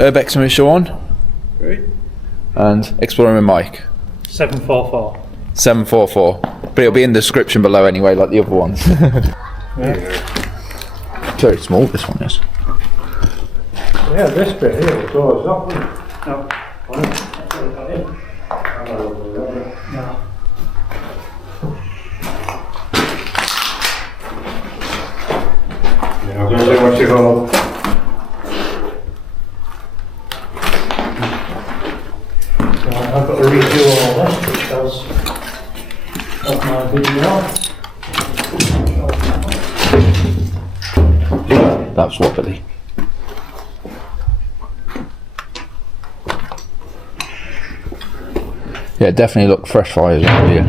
Urbex with Sean. Great. And Exploring with Mike. 744. 744. But it'll be in the description below anyway, like the other ones. Yeah. Very small, this one is. Yeah, this bit here will close up. No. No. Yeah, I'm going to do what you hold. I've got to redo all this because of my video. That's wobbly. Yeah, definitely look fresh fires over here.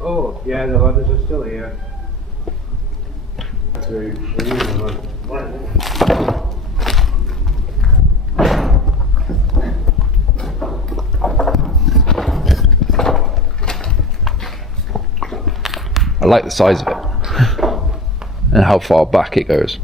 Oh, yeah, the ladders are still here. I like the size of it and how far back it goes.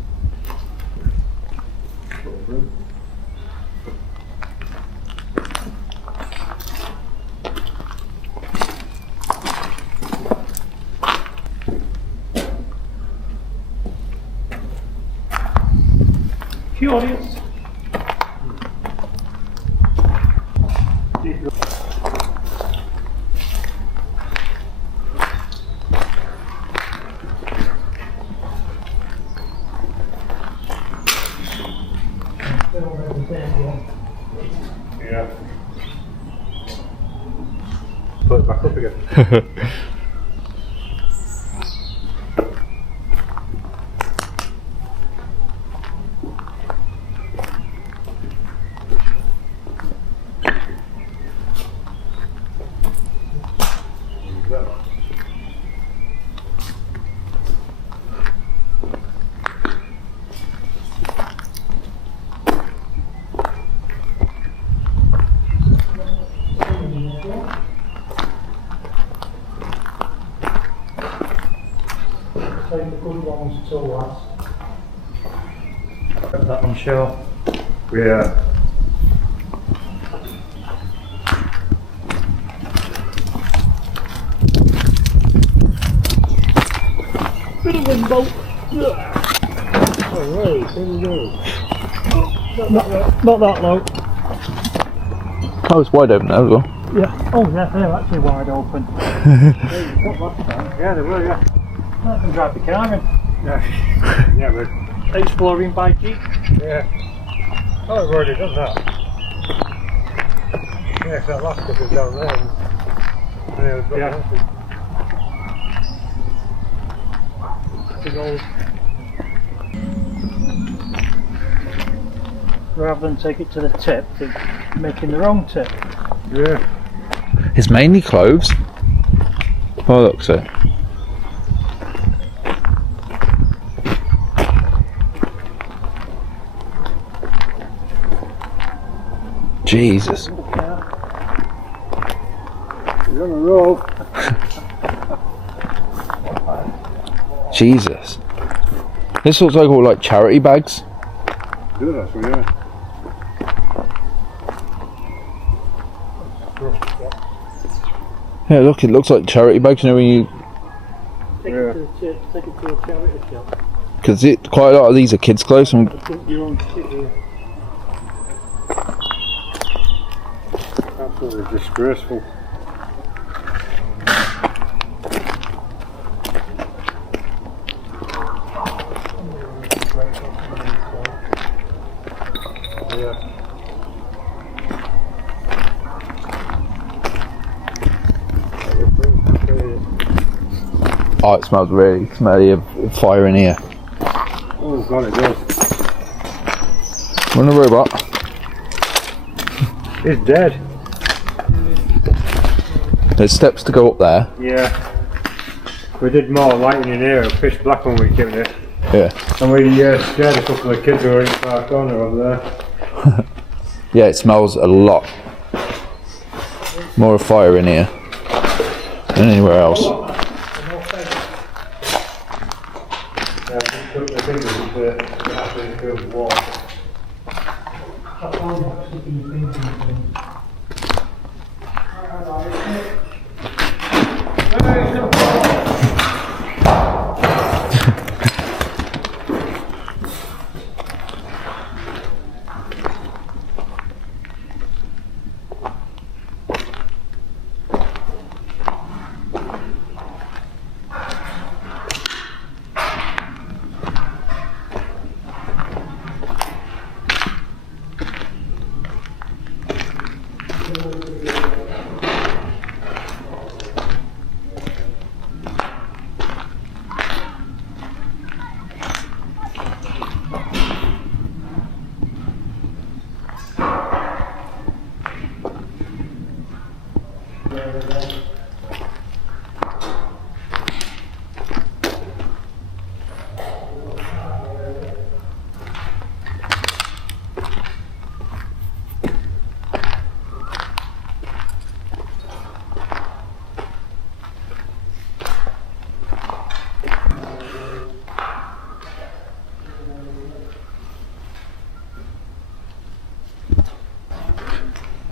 Curious. Yeah. Put it back up again. Take the good ones till last. Put that on show. Yeah. Bit of wind bolt. Alright, there we go. Not that low. Oh, it's wide open now as well. Yeah. Oh yeah, they're actually wide open. Yeah, they were, yeah. I can drive the car in. Yeah, yeah, but Exploring by Jeep. yeah. Oh, I've already done that. Yeah, 'cause that last bit is down there. Yeah. Big old. Rather than take it to the tip, they're making their own tip. Yeah. It's mainly cloves. Oh, look, so. Jesus. You're on a roll. Jesus. This looks like all like charity bags. Do that for you. Yeah, look, it looks like charity bags, you know, when you. Take it to the tip, take it to a charity shop. Because quite a lot of these are kids' clothes. And Put your own kit here. Absolutely disgraceful. Yeah. oh, it smells really smelly of fire in here. Oh god, it does. Run the robot. It's dead. There's steps to go up there. Yeah. We did more lighting in here, pitch black when we came in here. Yeah. And we scared a couple of kids who were in the far corner over there. Yeah, it smells a lot. More of fire in here than anywhere else. Yeah, I think it was absolutely cool. with water. I found it sticking your fingers in.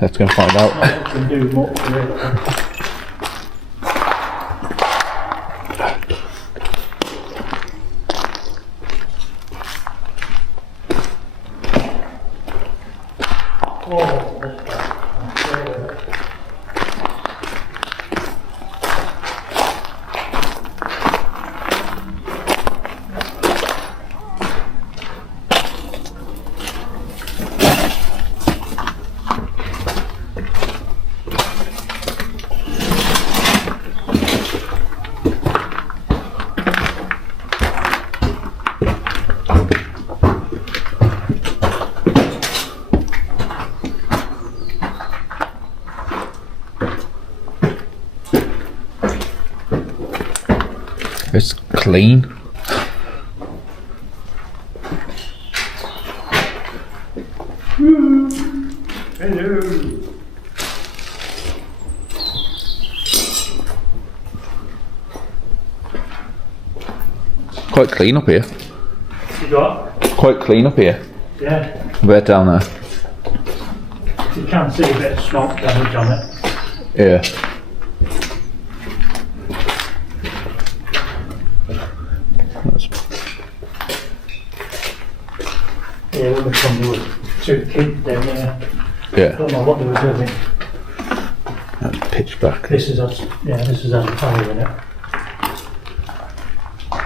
Let's go and find out. I can do much really. It's clean. Hello. Quite clean up here. You got? Quite clean up here. Yeah. Compared down there. You can see a bit of smoke damage on it. Yeah. Yeah, when we come there was 2 kids down there. Yeah. Don't know what they were doing. That's pitch black. This is us. Yeah, this is us fire in it.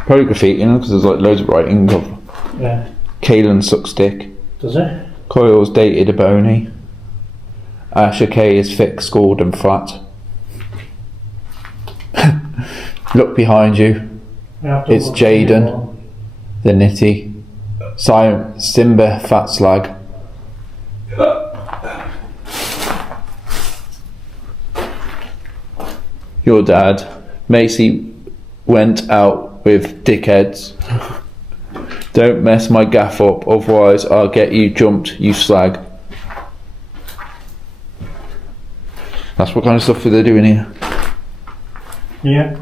Probably graffiti, because there's like loads of writing of Yeah. Kalen sucks dick. Does it? Coils dated a bony. Asher K is thick, scored and flat. Look behind you. Yeah, It's Jaden. The Nitty. Simba fat slag. Your dad. Macy went out with dickheads. Don't mess my gaff up, otherwise I'll get you jumped, you slag. That's what kind of stuff they're doing here. Yeah.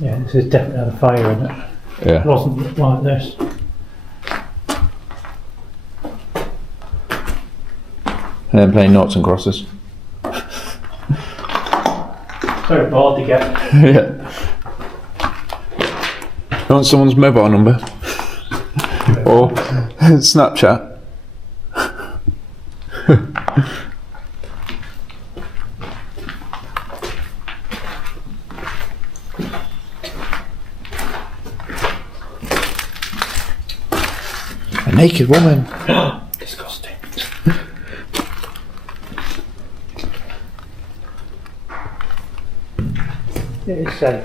Yeah, this is definitely had a fire in it. Yeah. It wasn't like this. And then playing noughts and crosses. Very bored to get. Yeah. You want someone's mobile number? Or Snapchat? A naked woman. Disgusting. It is safe.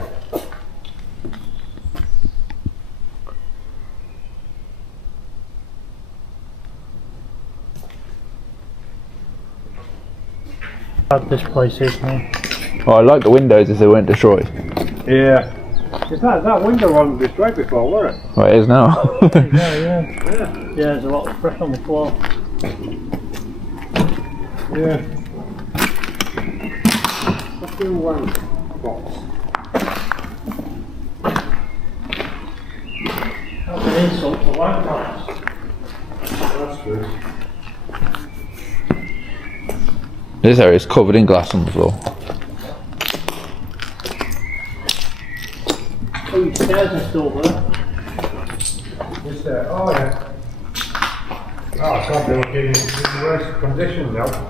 Bad this place is now. Oh, I like the windows if they weren't destroyed. Yeah. That window wasn't destroyed before, was it? Well, it is now. Yeah, there's a lot of pressure on the floor. Yeah. Let's do one box. That's an insult to white lines. That's good. This area is covered in glass on the floor. Oh, your stairs are still there. Is there? Oh, yeah. Oh, I can't be looking in worse condition now.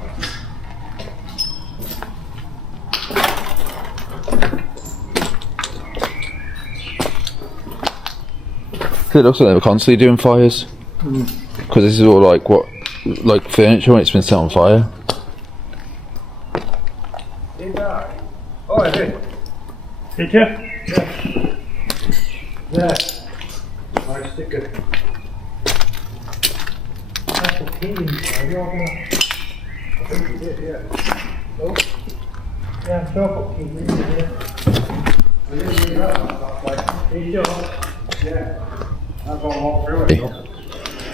It looks like they were constantly doing fires. Because this is all like like furniture when it's been set on fire. Did I? Oh, I did. Did you? There. My sticker. That's a key inside. You're gonna... I think we did, yeah. Oh, Yeah, I'm sure I've got keys in here. I didn't do that last night. Are you sure? Yeah. I've got to walk through it.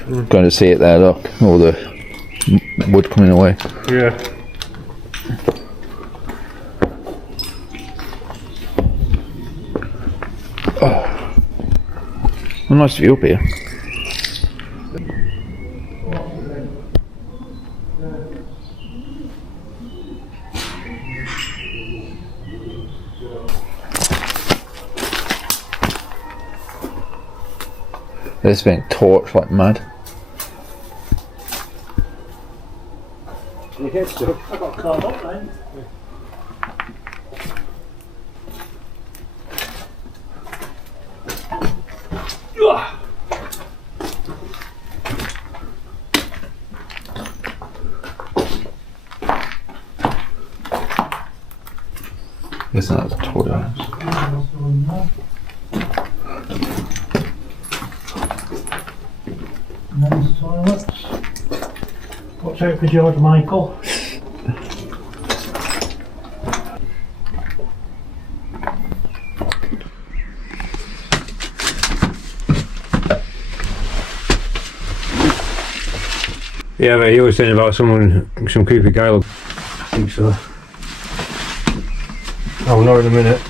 though. Going to see it there, look. All the wood coming away. Yeah. A nice view up here. This being torched like mad. You get stuck. I got caught up then. Isn't that the toilet? Men's toilets. Watch out for George Michael. Yeah, but he was saying about some creepy guy. I think so. Oh, not in a minute.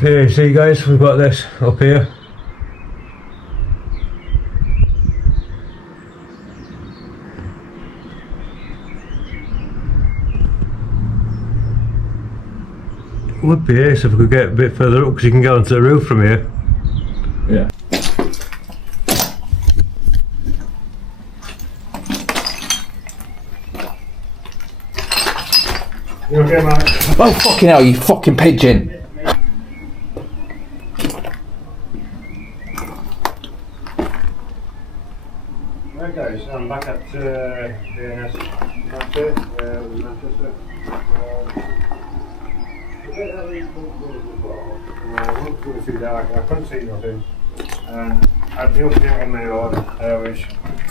Here, see guys, we've got this up here. Would be ace if we could get a bit further up because you can get onto the roof from here. Yeah. You okay, Mike? Oh fucking hell, you fucking pigeon! Right guys, I'm back at M&S Massey, Manchester. I couldn't see nothing, and I'd be looking out on my own, which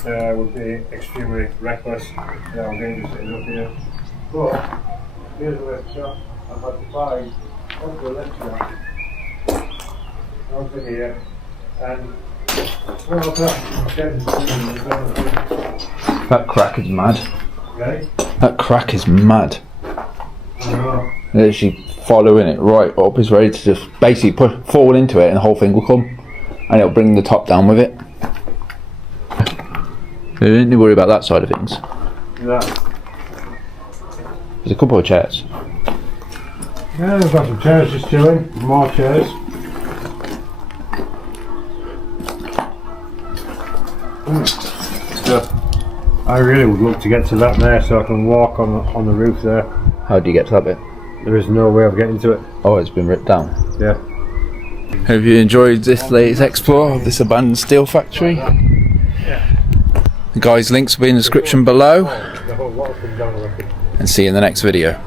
would be extremely reckless. I'm dangerous sitting up here. But here's a left shot. I've had to find onto the left shot, onto here, and well, That crack is mad. okay. That crack is mad. I know. Literally following it right up is ready to just basically fall into it and the whole thing will come. And it'll bring the top down with it. You don't need to worry about that side of things. Yeah. There's a couple of chairs. Yeah, we've got some chairs just chilling, more chairs. So, I really would love to get to that there so I can walk on the roof there. How do you get to that bit? There is no way of getting to it. Oh, it's been ripped down. Yeah. Hope you enjoyed this latest explore of this abandoned steel factory. Yeah. The guys' links will be in the description below. The whole lot of them down, I reckon. And see you in the next video.